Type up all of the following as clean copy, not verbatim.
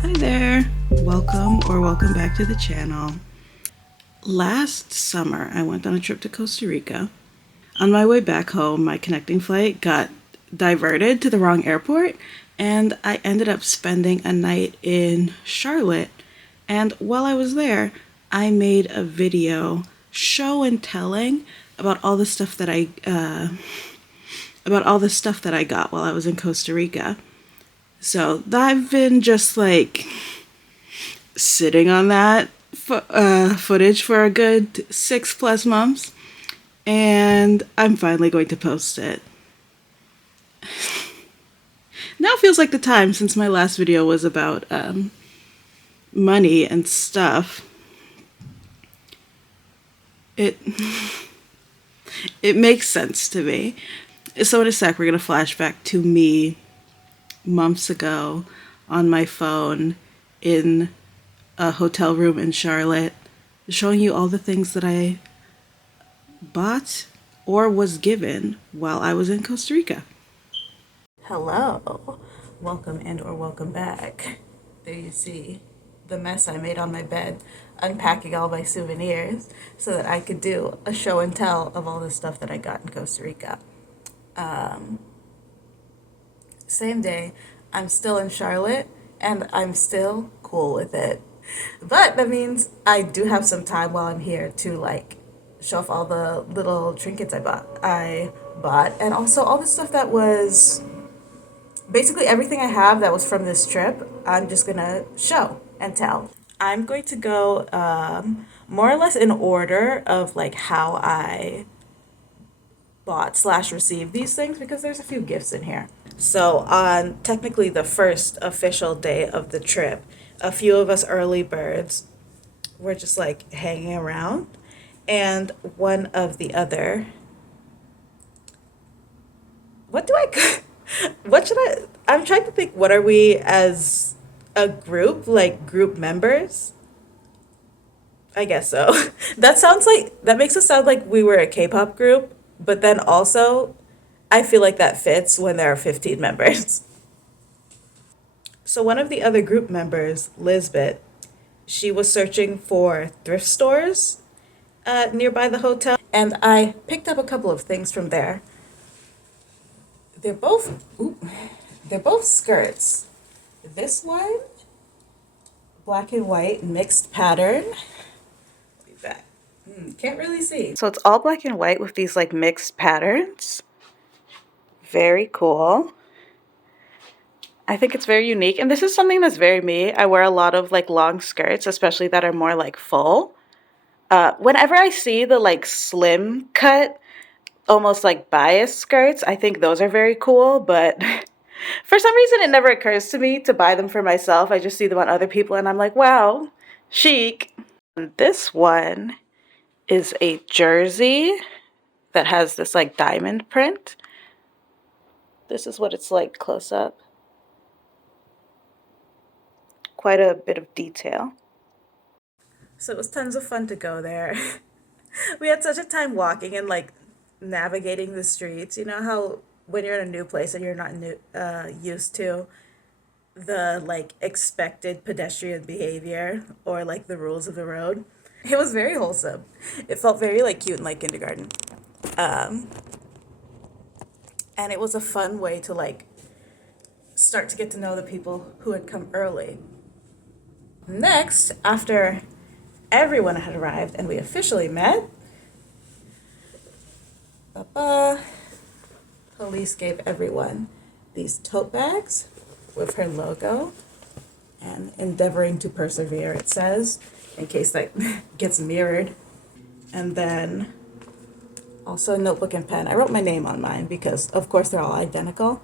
Hi there, welcome back to the channel. Last summer, I went on a trip to Costa Rica. On my way back home, my connecting flight got diverted to the wrong airport, and I ended up spending a night in Charlotte. And while I was there, I made a video show and telling about all the stuff that I got while I was in Costa Rica. So I've been just like sitting on that footage for a good 6+ months, and I'm finally going to post it. Now feels like the time since my last video was about money and stuff. It it makes sense to me. So in a sec, we're gonna flash back to me months ago on my phone in a hotel room in Charlotte, showing you all the things that I bought or was given while I was in Costa Rica. Hello, welcome and or welcome back. There you see the mess I made on my bed, unpacking all my souvenirs so that I could do a show and tell of all the stuff that I got in Costa Rica. Same day, I'm still in Charlotte and I'm still cool with it. But that means I do have some time while I'm here to like show off all the little trinkets I bought and also all the stuff that was basically everything I have that was from this trip. I'm just gonna show and tell. I'm going to go more or less in order of like how I bought / received these things because there's a few gifts in here. So on technically the first official day of the trip, a few of us early birds were just like hanging around, and one of the other, I'm trying to think, what are we as a group, like group members? I guess so. That makes it sound like we were a K-pop group, but then also I feel like that fits when there are 15 members. So one of the other group members, Lisbeth, she was searching for thrift stores nearby the hotel, and I picked up a couple of things from there. They're both, they're both skirts. This one, black and white, mixed pattern. Leave that. Can't really see. So it's all black and white with these like mixed patterns. Very cool. I think it's very unique, and this is something that's very me. I wear a lot of like long skirts, especially that are more like full. Whenever I see the like slim cut, almost like bias skirts, I think those are very cool, but for some reason it never occurs to me to buy them for myself. I just see them on other people and I'm like, wow, chic. And this one is a jersey that has this like diamond print. This is what it's like close up. Quite a bit of detail. So it was tons of fun to go there. We had such a time walking and like navigating the streets. You know how when you're in a new place and you're not used to the like expected pedestrian behavior or like the rules of the road. It was very wholesome. It felt very like cute and like kindergarten. Um, and it was a fun way to like start to get to know the people who had come early. Next, after everyone had arrived and we officially met, police gave everyone these tote bags with her logo and endeavoring to persevere, it says, in case that gets mirrored. And then also a notebook and pen. I wrote my name on mine because, of course, they're all identical.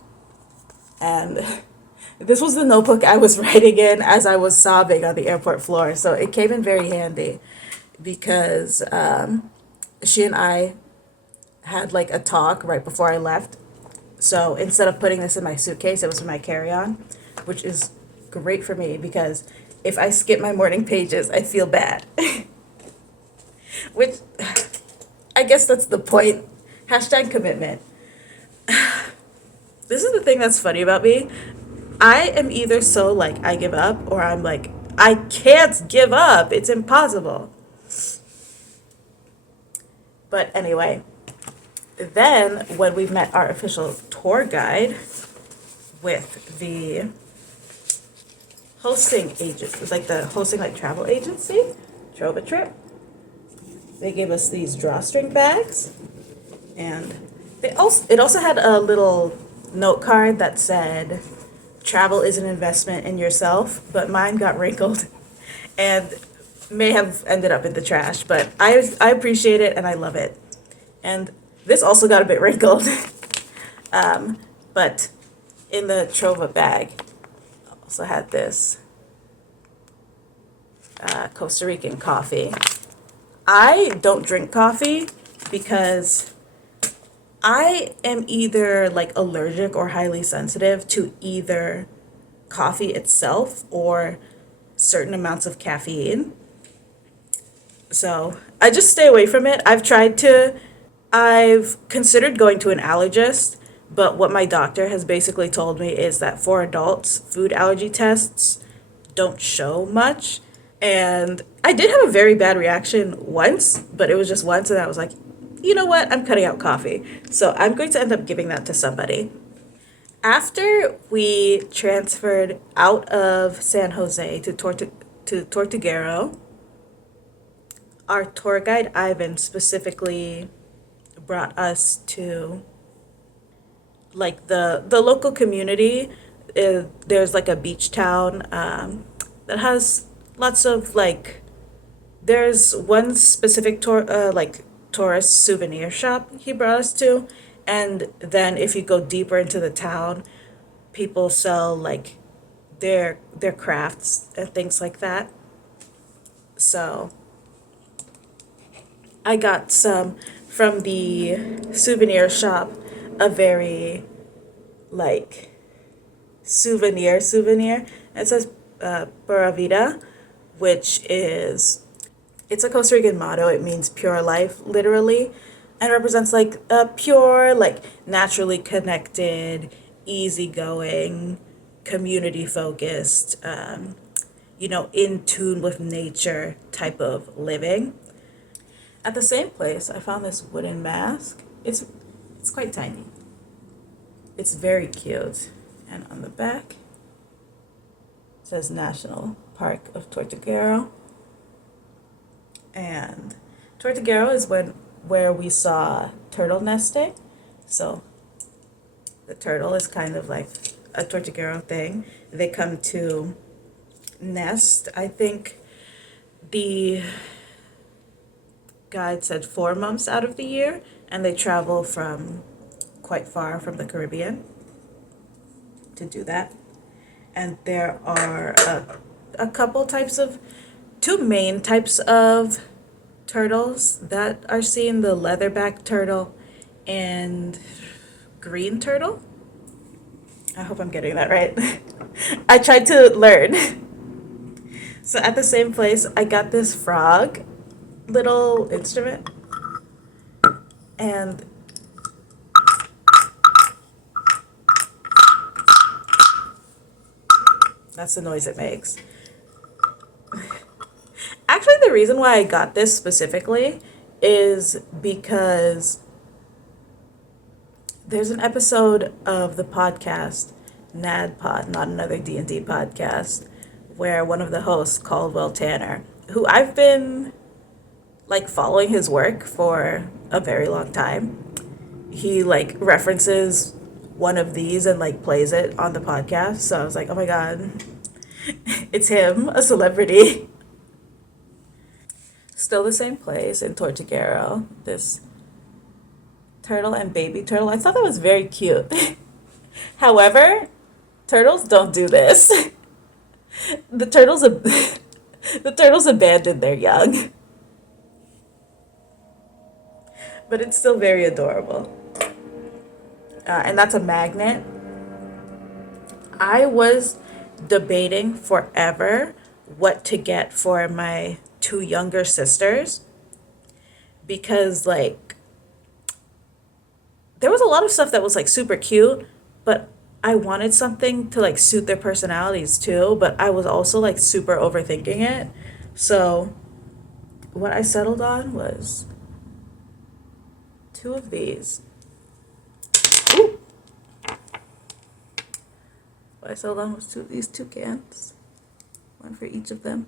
And this was the notebook I was writing in as I was sobbing on the airport floor. So it came in very handy because she and I had like a talk right before I left. So instead of putting this in my suitcase, it was in my carry-on, which is great for me because if I skip my morning pages, I feel bad. Which, I guess that's the point. Hashtag commitment. This is the thing that's funny about me. I am either so like I give up, or I'm like I can't give up. It's impossible. But anyway, then when we met our official tour guide with the hosting agent, like the hosting like travel agency, drove a trip. They gave us these drawstring bags, and it also had a little note card that said travel is an investment in yourself, but mine got wrinkled and may have ended up in the trash, but I appreciate it and I love it. And this also got a bit wrinkled. But in the Trova bag, also had this Costa Rican coffee. I don't drink coffee because I am either like allergic or highly sensitive to either coffee itself or certain amounts of caffeine. So I just stay away from it. I've considered going to an allergist, but what my doctor has basically told me is that for adults, food allergy tests don't show much. And I did have a very bad reaction once, but it was just once, and I was like, you know what? I'm cutting out coffee. So I'm going to end up giving that to somebody. After we transferred out of San Jose to Tortuguero, our tour guide Ivan specifically brought us to like the local community. There's like a beach town that has lots of like. There's one specific tourist souvenir shop he brought us to, and then if you go deeper into the town, people sell like their crafts and things like that. So I got some from the souvenir shop, a very like souvenir. It says Pura Vida, which is it's a Costa Rican motto. It means pure life, literally, and represents like a pure, like naturally connected, easygoing, community focused, in tune with nature type of living. At the same place, I found this wooden mask. It's quite tiny. It's very cute, and on the back it says National Park of Tortuguero. And Tortuguero is where we saw turtle nesting. So the turtle is kind of like a Tortuguero thing. They come to nest. I think the guide said 4 months out of the year, and they travel from quite far from the Caribbean to do that. And there are a couple types of, two main types of turtles that are seen, the leatherback turtle and green turtle. I hope I'm getting that right. I tried to learn. So at the same place, I got this frog little instrument, and that's the noise it makes. Actually, the reason why I got this specifically is because there's an episode of the podcast NADPod, Not Another D&D Podcast, where one of the hosts, Caldwell Tanner, who I've been like following his work for a very long time, he like references one of these and like plays it on the podcast. So I was like, oh my god, it's him, a celebrity. Still the same place in Tortuguero. This turtle and baby turtle. I thought that was very cute. However, turtles don't do this. The turtles the turtles abandon their young. But it's still very adorable. And that's a magnet. I was debating forever what to get for my two younger sisters, because like there was a lot of stuff that was like super cute, but I wanted something to like suit their personalities too, but I was also like super overthinking it. So what I settled on was two of these. Ooh. What I settled on was two of these toucans, one for each of them.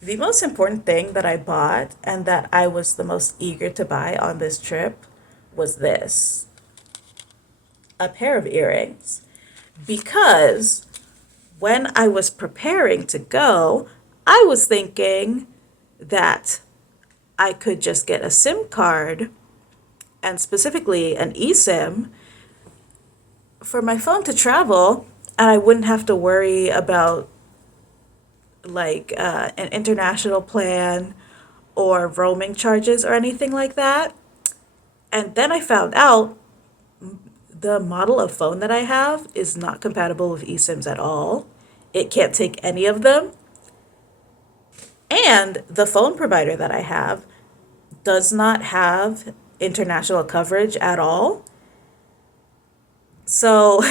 The most important thing that I bought and that I was the most eager to buy on this trip was this, a pair of earrings. Because when I was preparing to go, I was thinking that I could just get a SIM card, and specifically an eSIM, for my phone to travel, and I wouldn't have to worry about like an international plan or roaming charges or anything like that. And then I found out the model of phone that I have is not compatible with eSIMs at all. It can't take any of them. And the phone provider that I have does not have international coverage at all. So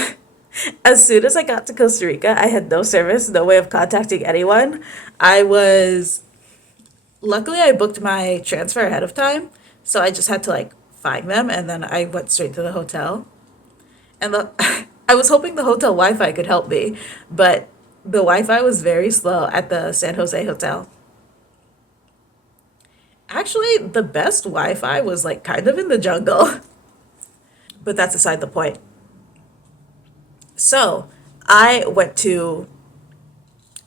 as soon as I got to Costa Rica, I had no service, no way of contacting anyone. I was Luckily I booked my transfer ahead of time, so I just had to like find them and then I went straight to the hotel. And I was hoping the hotel Wi-Fi could help me, but the Wi-Fi was very slow at the San Jose hotel. Actually, the best Wi-Fi was like kind of in the jungle, but that's aside the point. So I went to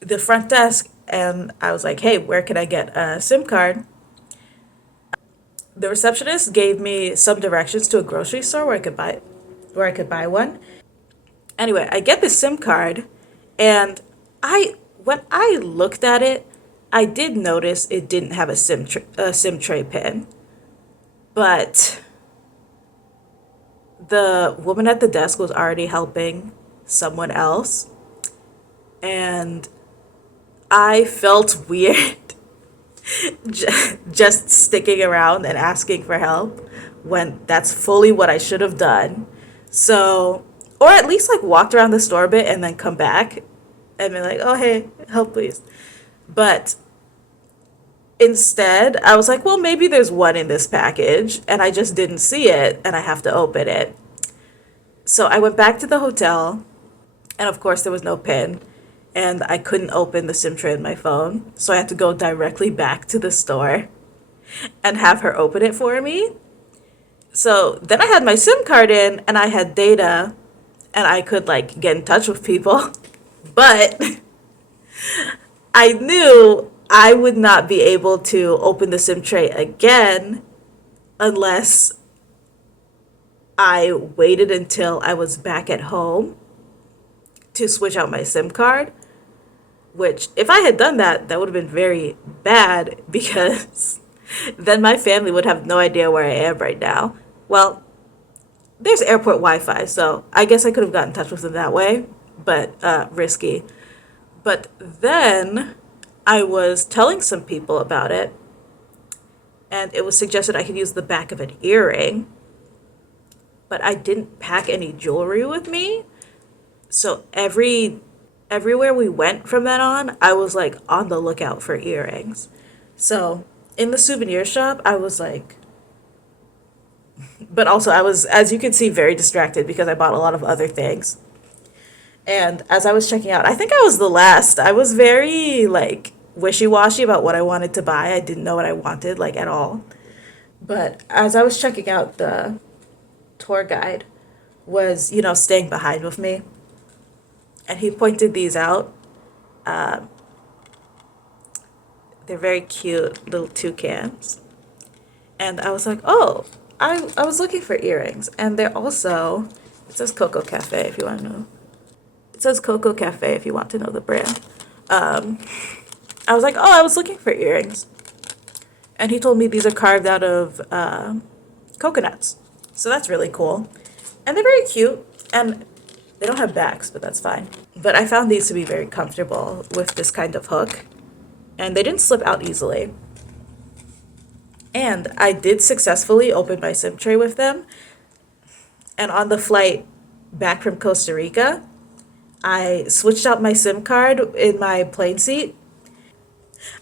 the front desk and I was like, hey, where can I get a SIM card? The receptionist gave me some directions to a grocery store where I could buy one. Anyway, I get this SIM card and I when I looked at it, I did notice it didn't have a SIM tray pin. But the woman at the desk was already helping someone else and I felt weird just sticking around and asking for help when that's fully what I should have done. So, or at least like walked around the store a bit and then come back and be like, oh, hey, help please. But instead, I was like, well, maybe there's one in this package and I just didn't see it and I have to open it. So I went back to the hotel and of course there was no pin and I couldn't open the SIM tray in my phone. So I had to go directly back to the store and have her open it for me. So then I had my SIM card in and I had data and I could like get in touch with people. But I knew I would not be able to open the SIM tray again unless I waited until I was back at home to switch out my SIM card. Which, if I had done that, that would have been very bad because then my family would have no idea where I am right now. Well, there's airport Wi-Fi, so I guess I could have gotten in touch with them that way, but risky. But then I was telling some people about it, and it was suggested I could use the back of an earring, but I didn't pack any jewelry with me. So everywhere we went from then on, I was like on the lookout for earrings. So in the souvenir shop, I was like, but also I was, as you can see, very distracted because I bought a lot of other things. And as I was checking out, I think I was the last. I was very like wishy-washy about what I wanted to buy. I didn't know what I wanted like at all. But as I was checking out, the tour guide was, staying behind with me. And he pointed these out. They're very cute little toucans. And I was like, oh, I was looking for earrings. And they're also, it says Coco Cafe if you want to know. It says Coco Cafe if you want to know the brand. I was like, oh, I was looking for earrings. And he told me these are carved out of coconuts. So that's really cool. And they're very cute. And they don't have backs, but that's fine. But I found these to be very comfortable with this kind of hook. And they didn't slip out easily. And I did successfully open my SIM tray with them. And on the flight back from Costa Rica. I switched out my SIM card in my plane seat.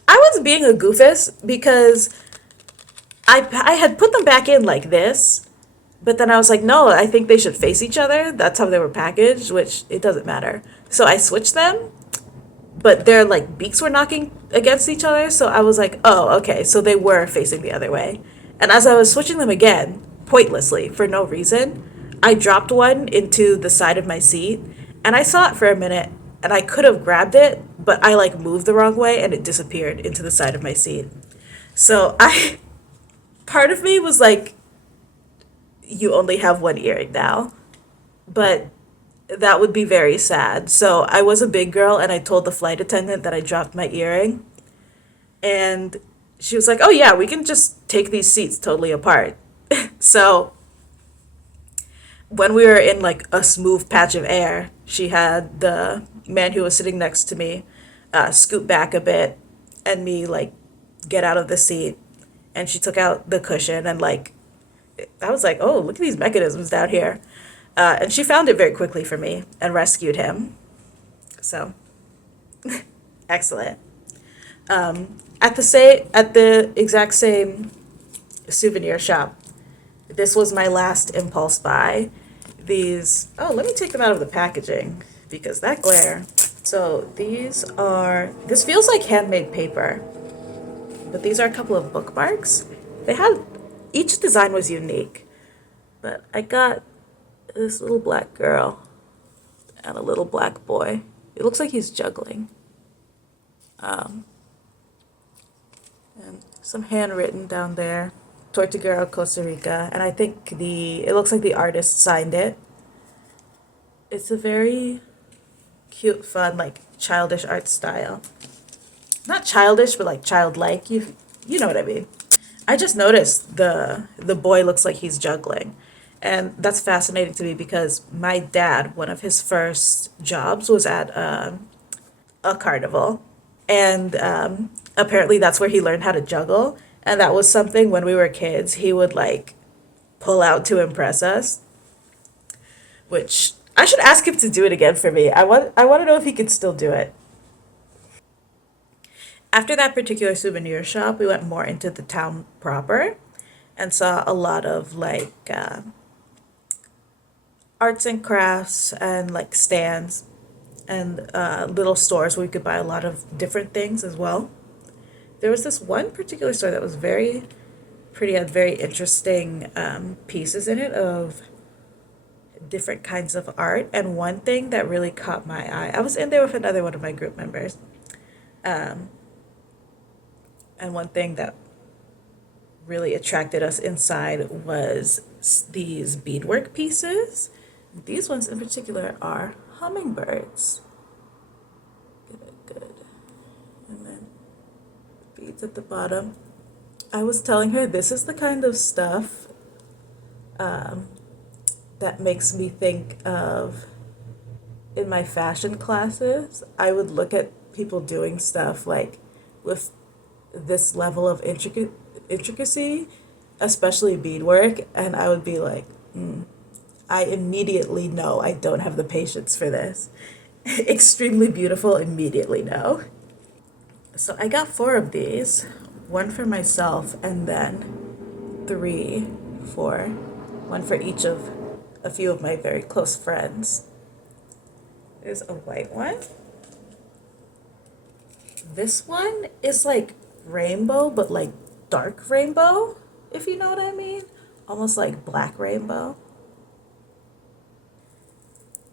I was being a goofus because I had put them back in like this, but then I was like, no, I think they should face each other. That's how they were packaged, which it doesn't matter. So I switched them, but their like beaks were knocking against each other. So I was like, oh, okay. So they were facing the other way. And as I was switching them again, pointlessly, for no reason, I dropped one into the side of my seat and I saw it for a minute and I could have grabbed it, but I like moved the wrong way and it disappeared into the side of my seat. So I, part of me was like, you only have one earring now. But that would be very sad. So I was a big girl and I told the flight attendant that I dropped my earring. And she was like, oh, yeah, we can just take these seats totally apart. So when we were in like a smooth patch of air, she had the man who was sitting next to me scoot back a bit and me like get out of the seat. And she took out the cushion and like, I was like, oh, look at these mechanisms down here. And she found it very quickly for me and rescued him. So excellent. At the exact same souvenir shop, this was my last impulse buy. These, oh, let me take them out of the packaging because that glare. So this feels like handmade paper, but these are a couple of bookmarks. They had, each design was unique, but I got this little black girl and a little black boy. It looks like he's juggling. And some handwritten down there. Tortuguero, Costa Rica. And I think it looks like the artist signed it. It's a very cute, fun, like childish art style. Not childish, but like childlike. You know what I mean. I just noticed the boy looks like he's juggling. And that's fascinating to me because my dad, one of his first jobs was at a carnival. And apparently that's where he learned how to juggle. And that was something when we were kids he would like pull out to impress us, which I should ask him to do it again for me. I want to know if he could still do it. After that particular souvenir shop, we went more into the town proper and saw a lot of like arts and crafts and like stands and little stores where we could buy a lot of different things as well. There was this one particular store that was very pretty, had very interesting pieces in it of different kinds of art. And one thing that really caught my eye, I was in there with another one of my group members. Um, and one thing that really attracted us inside was these beadwork pieces. These ones in particular are hummingbirds. Get it good. And then beads at the bottom. I was telling her this is the kind of stuff that makes me think of in my fashion classes. I would look at people doing stuff like with this level of intricacy, especially beadwork, and I would be like, I immediately know I don't have the patience for this. Extremely beautiful, immediately no. So I got four of these, one for myself, and then three for one for each of a few of my very close friends. There's a white one. This one is like rainbow, but like dark rainbow, if you know what I mean. Almost like black rainbow.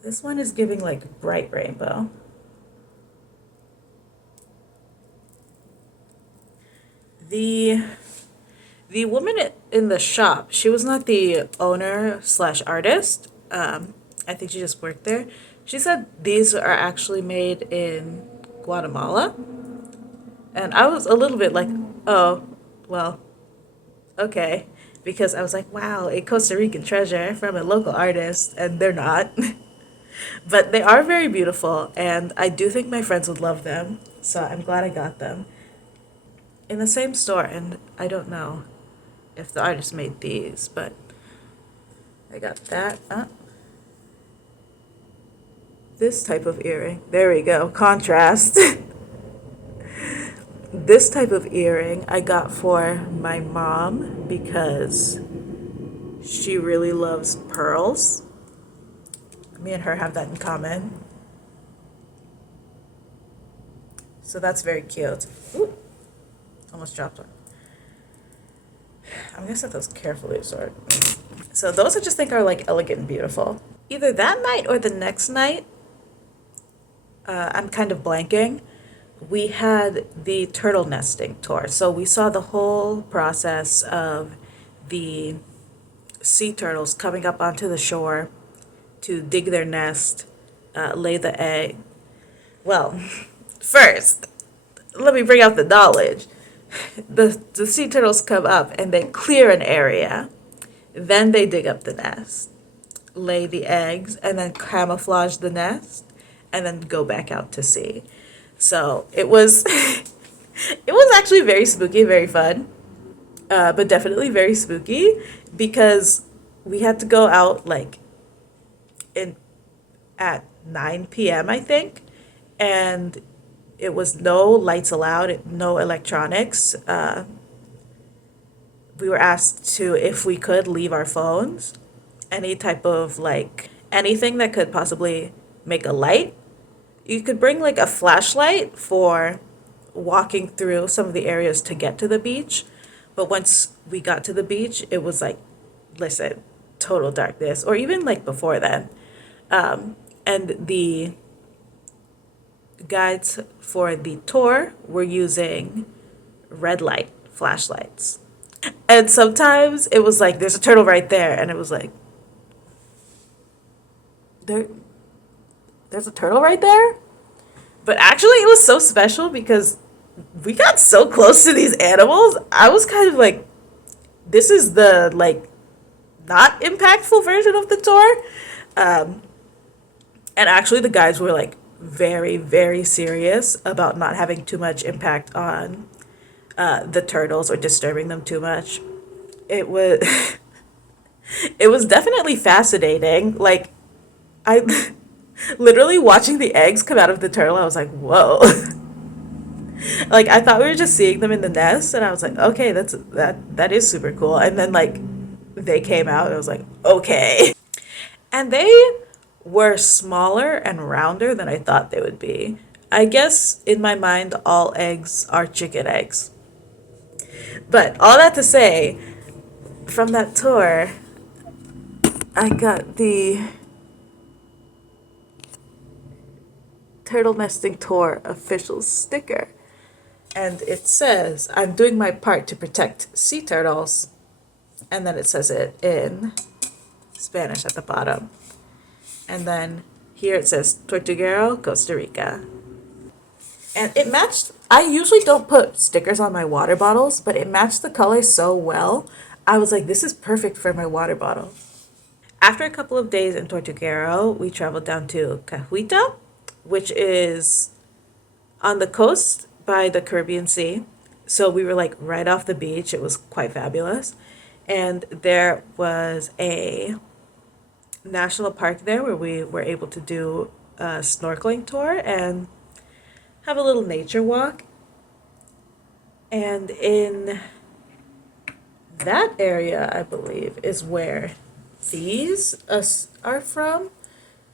This one is giving like bright rainbow. The the woman in the shop, she was not the owner slash artist. I think she just worked there. She said these are actually made in Guatemala. And I was a little bit like, oh, well, okay. Because I was like, wow, a Costa Rican treasure from a local artist, and they're not. But they are very beautiful, and I do think my friends would love them. So I'm glad I got them. In the same store, and I don't know if the artist made these, but I got that. This type of earring. There we go. Contrast. This type of earring I got for my mom because she really loves pearls. Me and her have that in common. So that's very cute. Ooh, almost dropped one. I'm gonna set those carefully, sorry. So those I just think are like elegant and beautiful. Either that night or the next night, I'm kind of blanking. We had the turtle nesting tour. So we saw the whole process of the sea turtles coming up onto the shore to dig their nest, lay the egg. Well, first, let me bring out the knowledge. The sea turtles come up and they clear an area. Then they dig up the nest, lay the eggs, and then camouflage the nest, and then go back out to sea. So it was it was actually very spooky, very fun, but definitely very spooky because we had to go out like in at 9 p.m. I think, and it was no lights allowed, no electronics. We were asked to, if we could, leave our phones, any type of like anything that could possibly make a light. You could bring like a flashlight for walking through some of the areas to get to the beach. But once we got to the beach, it was like, listen, total darkness, or even like before then. And the guides for the tour were using red light flashlights. And sometimes it was like, there's a turtle right there. And it was like, there, there's a turtle right there? But actually, it was so special because we got so close to these animals. I was kind of like, this is the like not impactful version of the tour. Um, and actually, the guys were like very, very serious about not having too much impact on the turtles or disturbing them too much. It was it was definitely fascinating. Like I literally watching the eggs come out of the turtle, I was like, whoa. Like I thought we were just seeing them in the nest, and I was like, okay, that is super cool. And then like they came out, and I was like, okay. And they were smaller and rounder than I thought they would be. I guess in my mind, all eggs are chicken eggs. But all that to say, from that tour, I got the Turtle Nesting Tour official sticker. And it says, I'm doing my part to protect sea turtles. And then it says it in Spanish at the bottom. And then here it says, Tortuguero, Costa Rica. And it matched, I usually don't put stickers on my water bottles, but it matched the color so well. I was like, this is perfect for my water bottle. After a couple of days in Tortuguero, we traveled down to Cahuita, which is on the coast by the Caribbean Sea. So we were like right off the beach. It was quite fabulous. And there was a national park there where we were able to do a snorkeling tour and have a little nature walk. And in that area, I believe, is where these are from.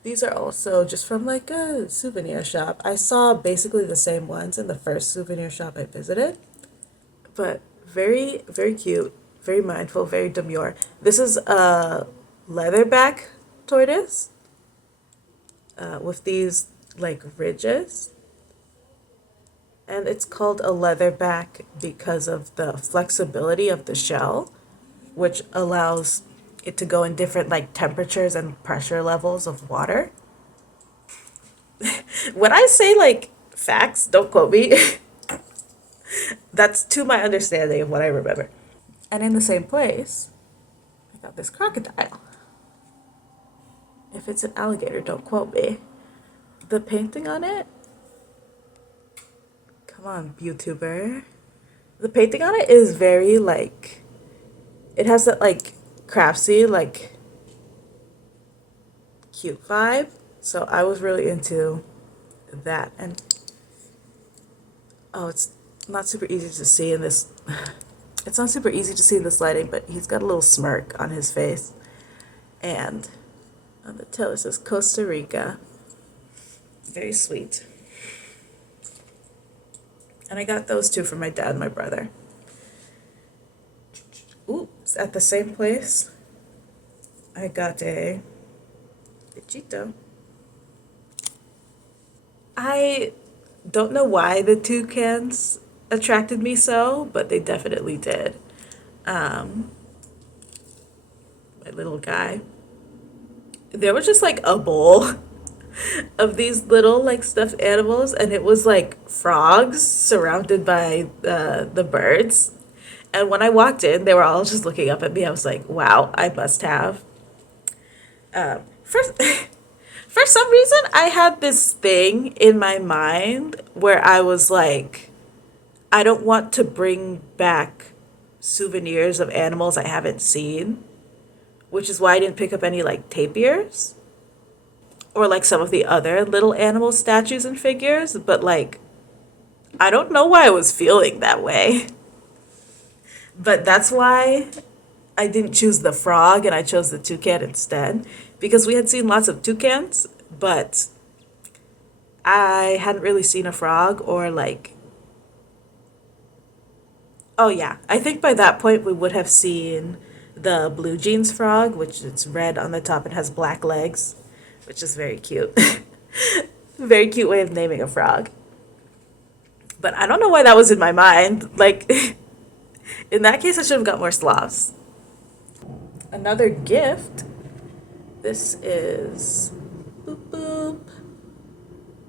These are also just from like a souvenir shop. I saw basically the same ones in the first souvenir shop I visited. But very, very cute, very mindful, very demure. This is a leatherback tortoise with these like ridges. And it's called a leatherback because of the flexibility of the shell, which allows it to go in different like temperatures and pressure levels of water. When I say like facts, don't quote me. That's to my understanding of what I remember. And in the same place, I got this crocodile. If it's an alligator, don't quote me. The painting on it, come on, YouTuber. The painting on it is very like, it has that like craftsy, like cute vibe. So I was really into that. And oh, it's not super easy to see in this. It's not super easy to see in this lighting, but he's got a little smirk on his face. And on the tail it says Costa Rica. Very sweet. And I got those two for my dad and my brother. Oops, at the same place, I got a Cheeto. I don't know why the toucans attracted me so, but they definitely did. Um, my little guy. There was just like a bowl of these little like stuffed animals, and it was like frogs surrounded by the birds. And when I walked in, they were all just looking up at me. I was like, "Wow, I must have." First, for some reason, I had this thing in my mind where I was like, I don't want to bring back souvenirs of animals I haven't seen, which is why I didn't pick up any like tapirs or like some of the other little animal statues and figures. But like, I don't know why I was feeling that way. But that's why I didn't choose the frog and I chose the toucan instead because we had seen lots of toucans, but I hadn't really seen a frog or like, oh yeah, I think by that point we would have seen the blue jeans frog, which it's red on the top and has black legs, which is very cute. Very cute way of naming a frog. But I don't know why that was in my mind. Like, in that case, I should have got more sloths. Another gift. This is boop boop.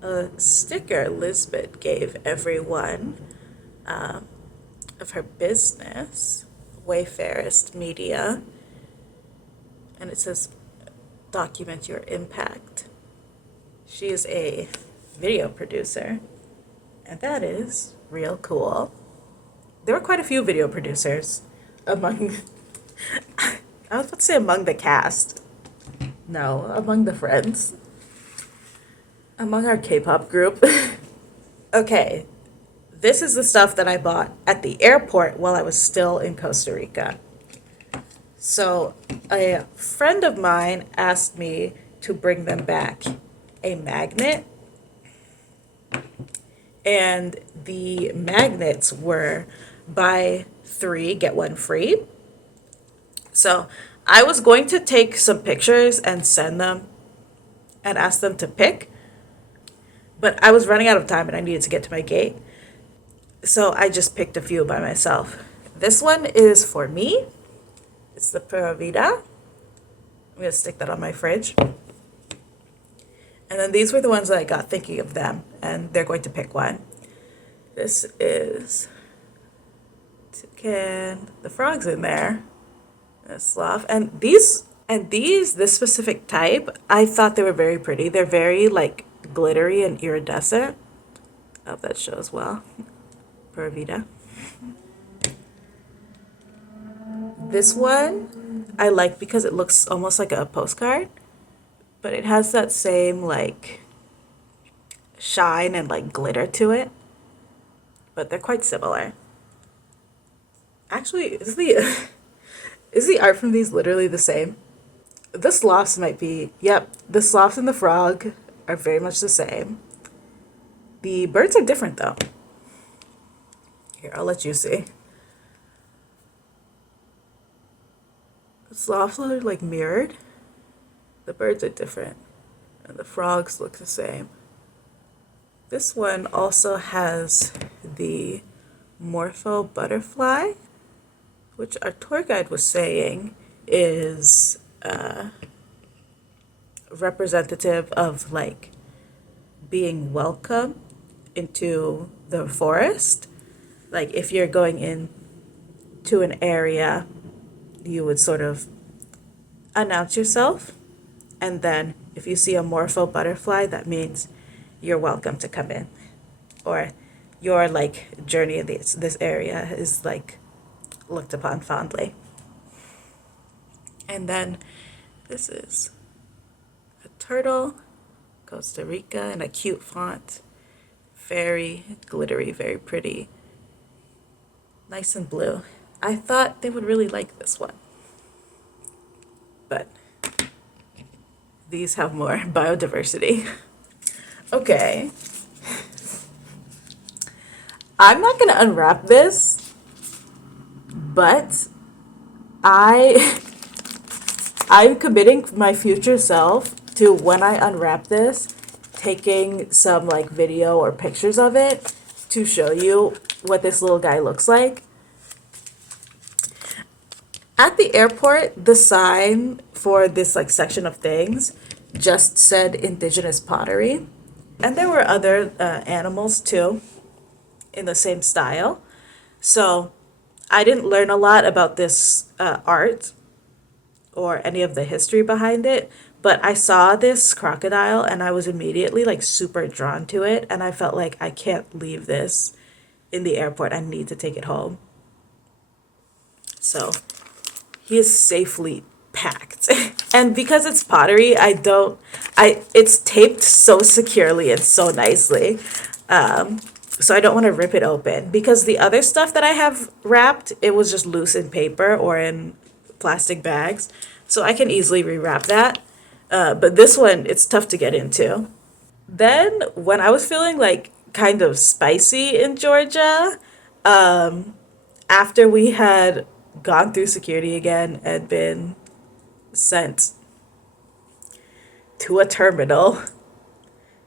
A sticker Lisbeth gave everyone of her business, Wayfarist Media. And it says, document your impact. She is a video producer, and that is real cool. There were quite a few video producers among, I was about to say among the cast. No, among the friends. Among our K-pop group. Okay, this is the stuff that I bought at the airport while I was still in Costa Rica. So, a friend of mine asked me to bring them back a magnet, and the magnets were buy three, get one free. So, I was going to take some pictures and send them and ask them to pick, but I was running out of time and I needed to get to my gate. So I just picked a few by myself. This one is for me. It's the Pura Vida. I'm going to stick that on my fridge. And then these were the ones that I got thinking of them, and they're going to pick one. This is toucan. The frog's in there. A sloth. This specific type, I thought they were very pretty. They're very like glittery and iridescent. I hope that shows well. Pura Vida. This one I like because it looks almost like a postcard, but it has that same like shine and like glitter to it. But they're quite similar. Actually, is the art from these literally the same? The sloths might be. Yep, the sloth and the frog are very much the same. The birds are different though. Here, I'll let you see. The sloths are like mirrored. The birds are different. And the frogs look the same. This one also has the morpho butterfly, which our tour guide was saying is representative of like being welcome into the forest. Like if you're going in to an area, you would sort of announce yourself, and then if you see a morpho butterfly, that means you're welcome to come in, or your like journey in this area is like looked upon fondly. And then this is a turtle Costa Rica in a cute font. Very glittery, very pretty. Nice and blue. I thought they would really like this one. But these have more biodiversity. Okay. I'm not gonna unwrap this, but I I'm committing my future self to when I unwrap this, taking some like video or pictures of it to show you what this little guy looks like. At the airport, the sign for this like section of things just said indigenous pottery. And there were other animals too in the same style. So I didn't learn a lot about this art or any of the history behind it, but I saw this crocodile and I was immediately like super drawn to it. And I felt like I can't leave this in the airport. I need to take it home. So he is safely packed. And because it's pottery, it's taped so securely and so nicely. So I don't want to rip it open because the other stuff that I have wrapped, it was just loose in paper or in plastic bags. So I can easily rewrap that. But this one, it's tough to get into. Then when I was feeling like kind of spicy in Georgia, after we had gone through security again and been sent to a terminal,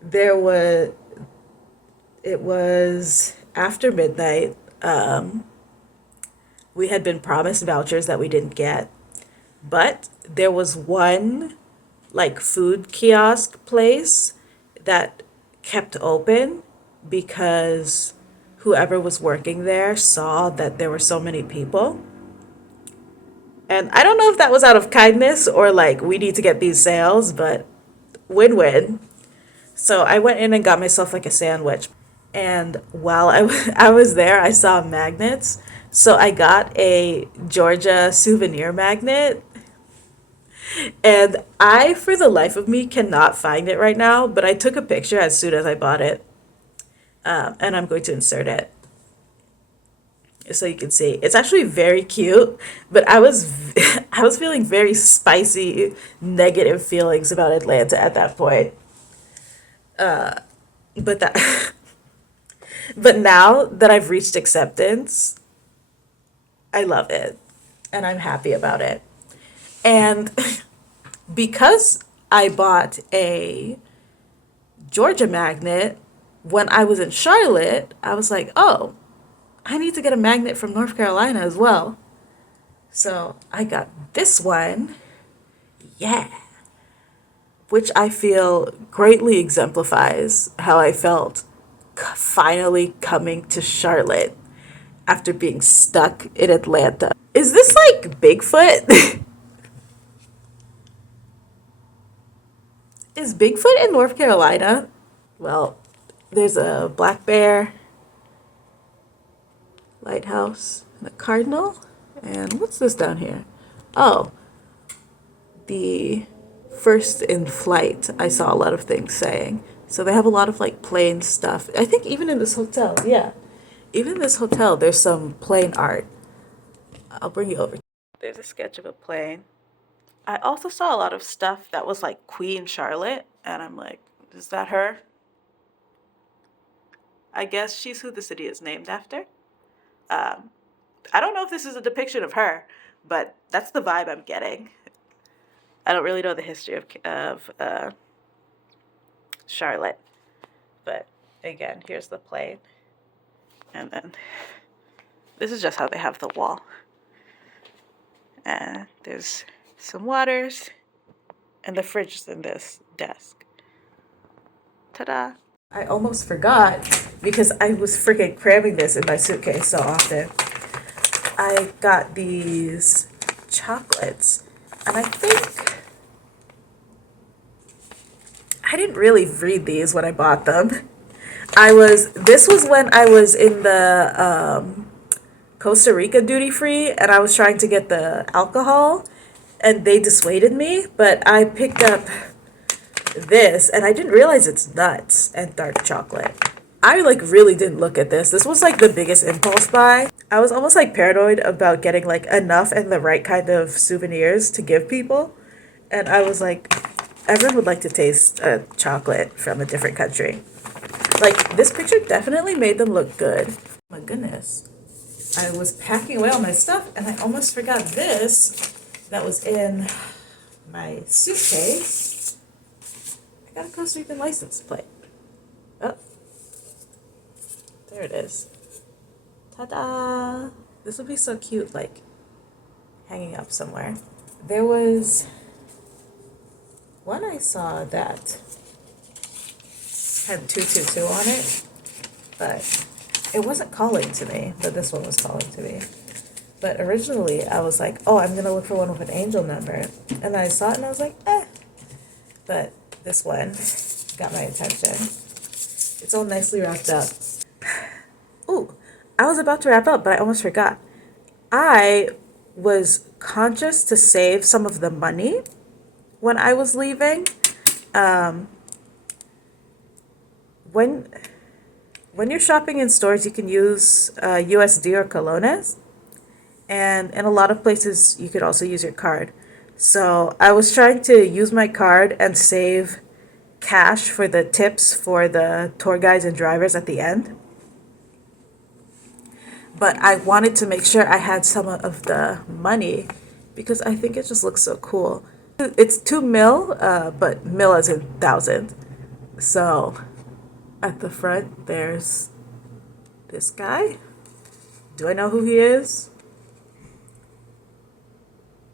there was it was after midnight. We had been promised vouchers that we didn't get, but there was one like food kiosk place that kept open because whoever was working there saw that there were so many people. And I don't know if that was out of kindness or like we need to get these sales, but win-win. So I went in and got myself like a sandwich. And while I was there, I saw magnets. So I got a Georgia souvenir magnet. And I, for the life of me, cannot find it right now, but I took a picture as soon as I bought it. And I'm going to insert it so you can see. It's actually very cute, but I was feeling very spicy, negative feelings about Atlanta at that point. But that but now that I've reached acceptance, I love it and I'm happy about it. And because I bought a Georgia magnet when I was in Charlotte, I was like, oh, I need to get a magnet from North Carolina as well. So I got this one, yeah, which I feel greatly exemplifies how I felt finally coming to Charlotte after being stuck in Atlanta. Is this like Bigfoot? Is Bigfoot in North Carolina? Well, there's a black bear, lighthouse, and a cardinal. And what's this down here? Oh, the first in flight. I saw a lot of things saying. So they have a lot of like plane stuff. I think even in this hotel, yeah. Even in this hotel, there's some plane art. I'll bring you over. There's a sketch of a plane. I also saw a lot of stuff that was like Queen Charlotte, and I'm like, is that her? I guess she's who the city is named after. Um, I don't know if this is a depiction of her, but that's the vibe I'm getting. I don't really know the history of Charlotte, but again, here's the plane, and then this is just how they have the wall. And there's some waters, and the fridge is in this desk. Ta-da! I almost forgot because I was freaking cramming this in my suitcase so often. I got these chocolates, and I think I didn't really read these when I bought them. This was when I was in the Costa Rica duty free and I was trying to get the alcohol and they dissuaded me, but I picked up this, and I didn't realize it's nuts and dark chocolate. I like really didn't look at this. This was like the biggest impulse buy. I was almost like paranoid about getting like enough and the right kind of souvenirs to give people. And I was like, everyone would like to taste a chocolate from a different country. Like, this picture definitely made them look good. My goodness. I was packing away all my stuff and I almost forgot this that was in my suitcase. I got a Costa Rican license plate. Oh, there it is. Ta-da! This would be so cute, like, hanging up somewhere. There was one I saw that had 222 on it, but it wasn't calling to me, but this one was calling to me. But originally, I was like, oh, I'm going to look for one with an angel number. And I saw it and I was like, eh. But this one got my attention. It's all nicely wrapped up. Ooh, I was about to wrap up, but I almost forgot. I was conscious to save some of the money when I was leaving. When you're shopping in stores, you can use USD or colones. And in a lot of places, you could also use your card. So I was trying to use my card and save cash for the tips for the tour guides and drivers at the end. But I wanted to make sure I had some of the money because I think it just looks so cool. It's 2 mil, but mil as in thousand. So at the front, there's this guy. Do I know who he is?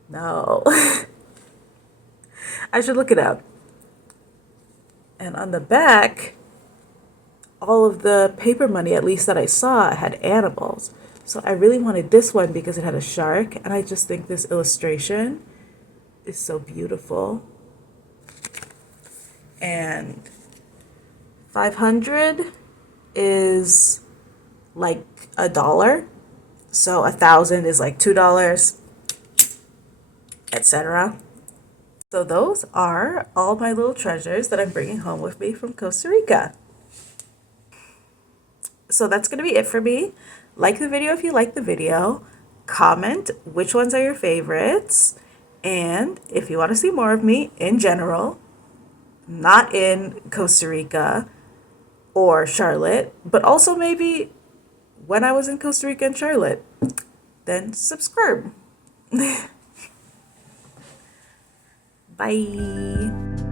No. I should look it up. And on the back, all of the paper money, at least that I saw, had animals. So I really wanted this one because it had a shark, and I just think this illustration is so beautiful. And 500 is like $1. So 1,000 is like $2, etc. So those are all my little treasures that I'm bringing home with me from Costa Rica. So that's going to be it for me. Like the video if you like the video. Comment which ones are your favorites. And if you want to see more of me in general, not in Costa Rica or Charlotte, but also maybe when I was in Costa Rica and Charlotte, then subscribe. Bye.